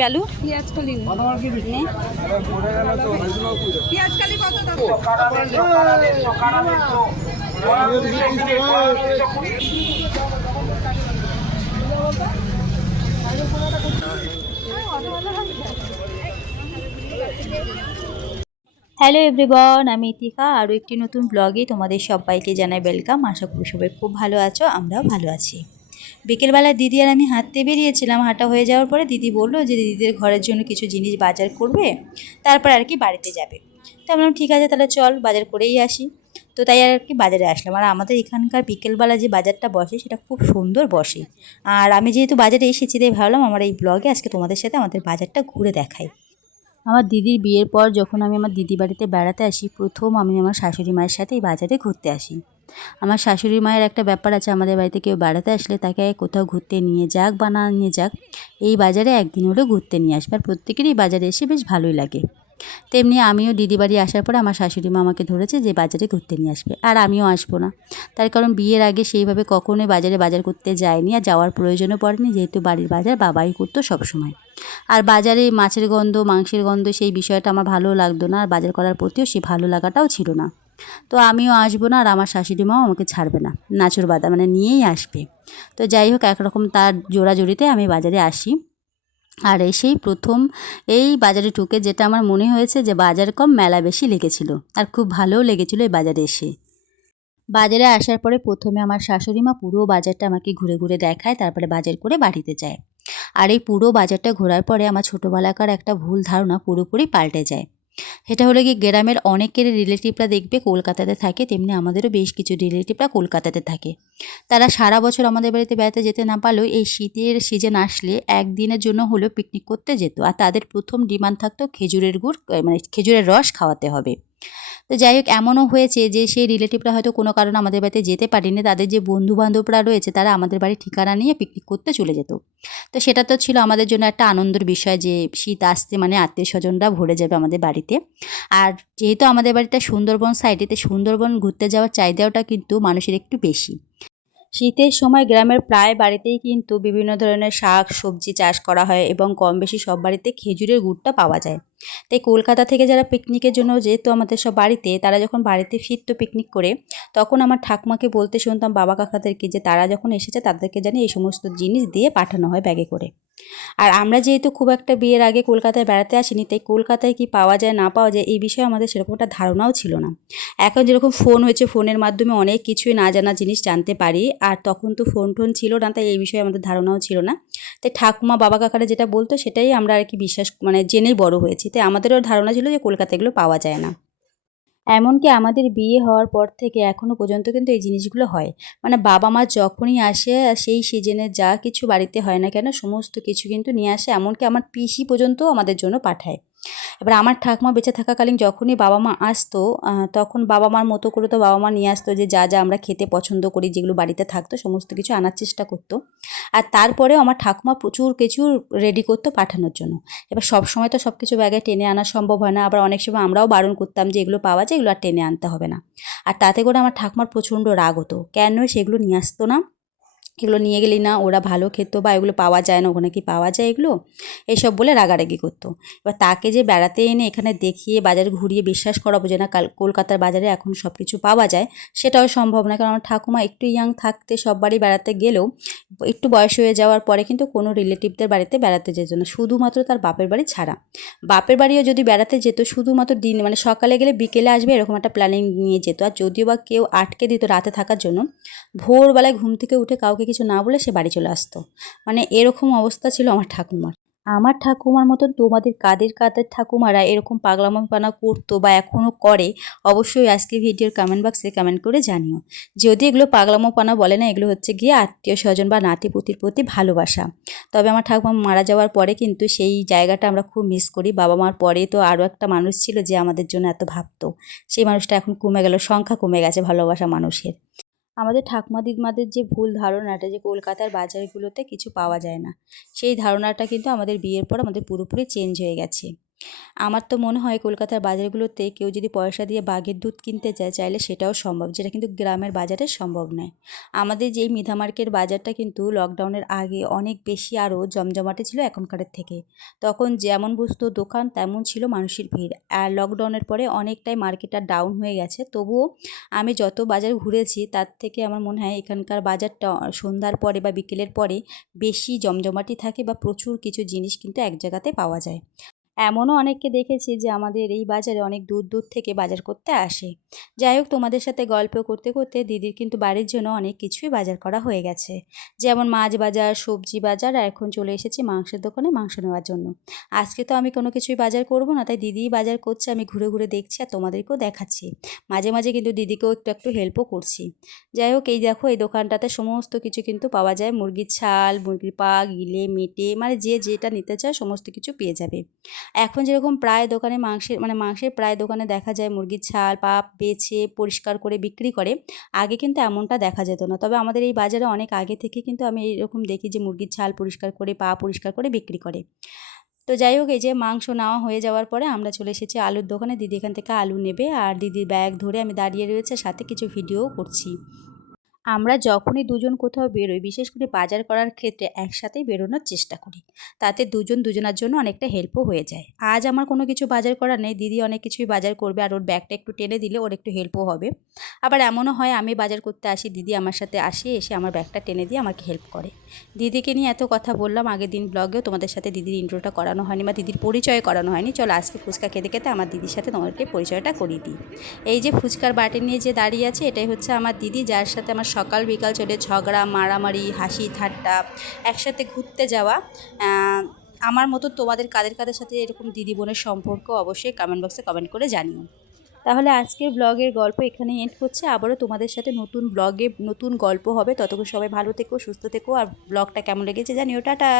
Value পেঁয়াজকালি পেঁয়াজকালি কত দাম? Hello everyone, আমি ইতিকা। আরও একটি নতুন ব্লগে তোমাদের সবাইকে জানাই ওয়েলকাম। আশা করি সবাই খুব ভালো আছো, আমরাও ভালো আছি। বিকেলবেলা দিদি আর আমি হাঁটতে বেরিয়েছিলাম। হাঁটা হয়ে যাওয়ার পরে দিদি বললো যে দিদিদের ঘরের জন্য কিছু জিনিস বাজার করবে, তারপর আর কি বাড়িতে যাবে। তো আমি বললাম ঠিক আছে, তাহলে চল বাজার করেই আসি। তো তাই আর কি বাজারে আসলাম। আর আমাদের এখানকার বিকেলবেলা যে বাজারটা বসে সেটা খুব সুন্দর বসে। আর আমি যেহেতু বাজারে এসেছি তাই ভাবলাম আমার এই ব্লগে আজকে তোমাদের সাথে আমাদের বাজারটা ঘুরে দেখাই। আমার দিদির বিয়ের পর যখন আমি আমার দিদি বাড়িতে বেড়াতে আসি, প্রথম আমি আমার শাশুড়ি মায়ের সাথে এই বাজারে ঘুরতে আসি। আমার শাশুড়ি মায়ের একটা ব্যাপার আছে, আমাদের বাড়িতে কেউ বেড়াতে আসলে তাকে কোথাও ঘুরতে নিয়ে যাক বা না নিয়ে যাক, এই বাজারে একদিন হলেও ঘুরতে নিয়ে আসবে। আর প্রত্যেকেরই বাজারে এসে বেশ ভালোই লাগে। তেমনি আমিও দিদি বাড়ি আসার পরে আমার শাশুড়ি মা আমাকে ধরেছে যে বাজারে ঘুরতে নিয়ে আসবে, আর আমিও আসবো না। তার কারণ বিয়ের আগে সেইভাবে কখনোই বাজারে বাজার করতে যায়নি, আর যাওয়ার প্রয়োজনও পড়েনি, যেহেতু বাড়ির বাজার বাবাই করতো সবসময়। আর বাজারে মাছের গন্ধ, মাংসের গন্ধ, সেই বিষয়টা আমার ভালো লাগতো না, আর বাজার করার প্রতিও সেই ভালো লাগাটাও ছিল না। তো আমিও আসবো না, আর আমার শাশুড়ি মাও আমাকে ছাড়বে না, নাচুর বাদা মানে নিয়েই আসবে। তো যাই হোক, একরকম তার জোড়াজুড়িতে আমি বাজারে আসি। আর এসেই প্রথম এই বাজারে ঢুকে যেটা আমার মনে হয়েছে যে বাজার কম মেলা বেশি লেগেছিল, আর খুব ভালোও লেগেছিল এই বাজারে এসে। বাজারে আসার পরে প্রথমে আমার শাশুড়ি মা পুরো বাজারটা আমাকে ঘুরে ঘুরে দেখায়, তারপরে বাজার করে বাড়িতে যায়। আর এই পুরো বাজারটা ঘোরার পরে আমার ছোটোবেলাকার একটা ভুল ধারণা পুরোপুরি পাল্টে যায়। সেটা হলো কি, গ্রামের অনেকের রিলেটিভরা দেখবে কলকাতাতে থাকে, তেমনি আমাদেরও বেশ কিছু রিলেটিভরা কলকাতাতে থাকে। তারা সারা বছর আমাদের বাড়িতে বেড়াতে যেতে না পারলেও এই শীতের সিজন আসলে একদিনের জন্য হলেও পিকনিক করতে যেত। আর তাদের প্রথম ডিমান্ড থাকতো খেজুরের গুড়, মানে খেজুরের রস খাওয়াতে হবে। তো যাই হোক, এমনও হয়েছে যে সেই রিলেটিভরা হয়তো কোনো কারণে আমাদের বাড়িতে যেতে পারেনি, তাদের যে বন্ধুবান্ধবরা রয়েছে তারা আমাদের বাড়ির ঠিকানা নিয়ে পিকনিক করতে চলে যেত। তো সেটা তো ছিল আমাদের জন্য একটা আনন্দের বিষয় যে শীত আসতে মানে আত্মীয় স্বজনরা ভরে যাবে আমাদের বাড়িতে। আর যেহেতু আমাদের বাড়িটা সুন্দরবন সাইডেতে, সুন্দরবন ঘুরতে যাওয়ার চাহিদাটা কিন্তু মানুষের একটু বেশি। শীতের সময় গ্রামের প্রায় বাড়িতেই কিন্তু বিভিন্ন ধরনের শাক সবজি চাষ করা হয়, এবং কম বেশি সব বাড়িতে খেজুরের গুড়টা পাওয়া যায়। তাই কলকাতা থেকে যারা পিকনিকের জন্য যেহেতু আমাদের সব বাড়িতে, তারা যখন বাড়িতে ফিরতো পিকনিক করে, তখন আমার ঠাকুমাকে বলতে শুনতাম, বাবা কাকাদেরকে, যে তারা যখন এসেছে তাদেরকে জানি এই সমস্ত জিনিস দিয়ে পাঠানো হয় ব্যাগে করে। আর আমরা যেহেতু খুব একটা বিয়ের আগে কলকাতায় বেড়াতে আসিনি, তাই কলকাতায় কি পাওয়া যায় না পাওয়া যায় এই বিষয়ে আমাদের সেরকম একটা ধারণাও ছিল না। এখন যেরকম ফোন হয়েছে, ফোনের মাধ্যমে অনেক কিছুই না জানা জিনিস জানতে পারি, আর তখন তো ফোন টোন ছিল না, তাই এই বিষয়ে আমাদের ধারণাও ছিল না। তাই ঠাকুমা বাবা কাকারা যেটা বলতো সেটাই আমরা আর কি বিশ্বাস মানে জেনেই বড় হয়েছি। তাই আমাদেরও ধারণা ছিল যে কলকাতায় এগুলো পাওয়া যায় না। এমনকি আমাদের বিয়ে হওয়ার পর থেকে এখনও পর্যন্ত কিন্তু এই জিনিসগুলো হয়। মানে বাবা মা যখনই আসে সেই সিজনে যা কিছু বাড়িতে হয় না কেন সমস্ত কিছু কিন্তু নিয়ে আসে, এমনকি আমার পিসি পর্যন্ত আমাদের জন্য পাঠায়। এবার আমার ঠাকুমা বেঁচে থাকাকালীন যখনই বাবা মা আসতো, তখন বাবা মার মতো করে তো বাবা মা নিয়ে আসতো যে যা যা আমরা খেতে পছন্দ করি, যেগুলো বাড়িতে থাকতো সমস্ত কিছু আনার চেষ্টা করতো। আর তারপরেও আমার ঠাকুমা প্রচুর কিছু রেডি করতো পাঠানোর জন্য। এবার সব সময় তো সব কিছু ব্যাগে টেনে আনা সম্ভব হয় না, আবার অনেক সময় আমরাও বারণ করতাম যে এগুলো পাওয়া যায়, এগুলো আর টেনে আনতে হবে না। আর তাতে করে আমার ঠাকুমার প্রচণ্ড রাগ হতো, কেন সেগুলো নিয়ে আসতো না, এগুলো নিয়ে গেলেই না ওরা ভালো খেত, বা এগুলো পাওয়া যায় না, ওখানে কি পাওয়া যায় এগুলো, এইসব বলে রাগারাগি করতো। এবার তাকে যে বেড়াতে এনে এখানে দেখিয়ে বাজারে ঘুরিয়ে বিশ্বাস করাবো যে না কলকাতার বাজারে এখন সব কিছু পাওয়া যায়, সেটাও সম্ভব না। কারণ আমার ঠাকুমা একটু ইয়াং থাকতে সব বাড়ি বেড়াতে গেলেও একটু বয়স হয়ে যাওয়ার পরে কিন্তু কোনো রিলেটিভদের বাড়িতে বেড়াতে যেত না, শুধুমাত্র তার বাপের বাড়ি ছাড়া। বাপের বাড়িও যদি বেড়াতে যেত শুধুমাত্র দিন মানে সকালে গেলে বিকেলে আসবে এরকম একটা প্ল্যানিং নিয়ে যেত। আর যদিও বা কেউ আটকে দিত রাতে থাকার জন্য, ভোরবেলায় ঘুম থেকে উঠে কাউকে কিছু না বলে সে বাড়ি চলে আসতো। মানে এরকম অবস্থা ছিল আমার ঠাকুমার। আমার ঠাকুমার মতন তোমাদের কাদের কাদের ঠাকুমারা এরকম পাগলামোপনা করতো বা এখনও করে, অবশ্যই আজকে ভিডিওর কমেন্ট বক্সে কমেন্ট করে জানিও। যদি এগুলো পাগলামোপনা বলে না, এগুলো হচ্ছে গিয়ে আত্মীয় স্বজন বা নাতিপুতির প্রতি ভালোবাসা। তবে আমার ঠাকুমা মারা যাওয়ার পরে কিন্তু সেই জায়গাটা আমরা খুব মিস করি। বাবা মার পরে তো আরও একটা মানুষ ছিল যে আমাদের জন্য এত ভাবতো, সেই মানুষটা এখন কমে গেল, সংখ্যা কমে গেছে ভালোবাসা মানুষের। আমাদের ঠাকুমা দিদিমাদের যে ভুল ধারণাটা যে কলকাতার বাজারগুলোতে কিছু পাওয়া যায় না, সেই ধারণাটা কিন্তু আমাদের বিয়ের পর আমাদের পুরোপুরি চেঞ্জ হয়ে গেছে। আমার তো মনে হয় কলকাতার বাজারগুলোতে কেউ যদি পয়সা দিয়ে বাঘের দুধ কিনতে চায় চাইলে সেটাও সম্ভব, যেটা কিন্তু গ্রামের বাজারে সম্ভব নয়। আমাদের যেই মিধামার্কের বাজারটা কিন্তু লকডাউনের আগে অনেক বেশি আরও জমজমাটে ছিল এখনকারের থেকে। তখন যেমন বসতো দোকান তেমন ছিল মানুষের ভিড়। আর লকডাউনের পরে অনেকটাই মার্কেটটা ডাউন হয়ে গেছে, তবুও আমি যত বাজার ঘুরেছি তার থেকে আমার মনে হয় এখানকার বাজারটা সন্ধ্যার পরে বা বিকেলের পরে বেশি জমজমাটি থাকে বা প্রচুর কিছু জিনিস কিন্তু এক জায়গাতে পাওয়া যায়। এমনও অনেককে দেখেছি যে আমাদের এই বাজারে অনেক দূর দূর থেকে বাজার করতে আসে। যাই হোক, তোমাদের সাথে গল্প করতে করতে দিদির কিন্তু বাড়ির জন্য অনেক কিছুই বাজার করা হয়ে গেছে। যেমন মাছ বাজার, সবজি বাজার, আর এখন চলে এসেছি মাংসের দোকানে মাংস নেওয়ার জন্য। আজকে তো আমি কোনো কিছুই বাজার করব না, তাই দিদিই বাজার করছে, আমি ঘুরে ঘুরে দেখছি আর তোমাদেরকেও দেখাচ্ছি। মাঝে মাঝে কিন্তু দিদিকেও একটু একটু হেল্পও করছি। যাই হোক, এই দেখো এই দোকানটাতে সমস্ত কিছু কিন্তু পাওয়া যায়, মুরগির ছাল, মুরগির পা, গিলে, মেটে, মানে যে যেটা নিতে চায় সমস্ত কিছু পেয়ে যাবে। এখন যেরকম প্রায় দোকানে মাংসের প্রায় দোকানে দেখা যায় মুরগির ছাল পা বেছে পরিষ্কার করে বিক্রি করে। আগে কিন্তু এমনটা দেখা যেত না, তবে আমাদের এই বাজারে অনেক আগে থেকে কিন্তু আমি এরকম দেখি যে মুরগির ছাল পরিষ্কার করে পা পরিষ্কার করে বিক্রি করে। তো যাই হোক, এই যে মাংস নেওয়া হয়ে যাওয়ার পরে আমরা চলে এসেছি আলুর দোকানে। দিদি এখান থেকে আলু নেবে আর দিদির ব্যাগ ধরে আমি দাঁড়িয়ে রয়েছে, সাথে কিছু ভিডিওও করছি। আমরা যখনই দুজন কোথাও বেরোই, বিশেষ করে বাজার করার ক্ষেত্রে একসাথেই বেরোনোর চেষ্টা করি, তাতে দুজন দুজনার জন্য অনেকটা হেল্পও হয়ে যায়। আজ আমার কোনো কিছু বাজার করার নেই, দিদি অনেক কিছুই বাজার করবে আর ওর ব্যাগটা একটু টেনে দিলে ওর একটু হেল্পও হবে। আবার এমনও হয় আমি বাজার করতে আসি, দিদি আমার সাথে আসে, এসে আমার ব্যাগটা টেনে দিয়ে আমাকে হেল্প করে। দিদিকে নিয়ে এত কথা বললাম, আগের দিন ব্লগেও তোমাদের সাথে দিদির ইন্ট্রোটা করানো হয়নি বা দিদির পরিচয় করানো হয়নি। চলো আজকে ফুচকা খেতে খেতে আমার দিদির সাথে তোমাদেরকে পরিচয়টা করিয়ে দিই। এই যে ফুচকার বাটি নিয়ে যে দাঁড়িয়ে আছে, এটাই হচ্ছে আমার দিদি, যার সাথে আমার সকাল বিকাল চলে ঝগড়া মারামারি হাসি ঠাট্টা, একসাথে ঘুরতে যাওয়া। আমার মতো তোমাদের কাদের কাদের সাথে এরকম দিদি বোনের সম্পর্ক অবশ্যই কমেন্ট বক্সে কমেন্ট করে জানিও। তাহলে আজকের ব্লগের গল্প এখানেই এন্ড করছে, আবারও তোমাদের সাথে নতুন ব্লগে নতুন গল্প হবে। ততক্ষণ সবাই ভালো থেকো, সুস্থ থেকো, আর ব্লগটা কেমন লেগেছে জানিও। টাটা।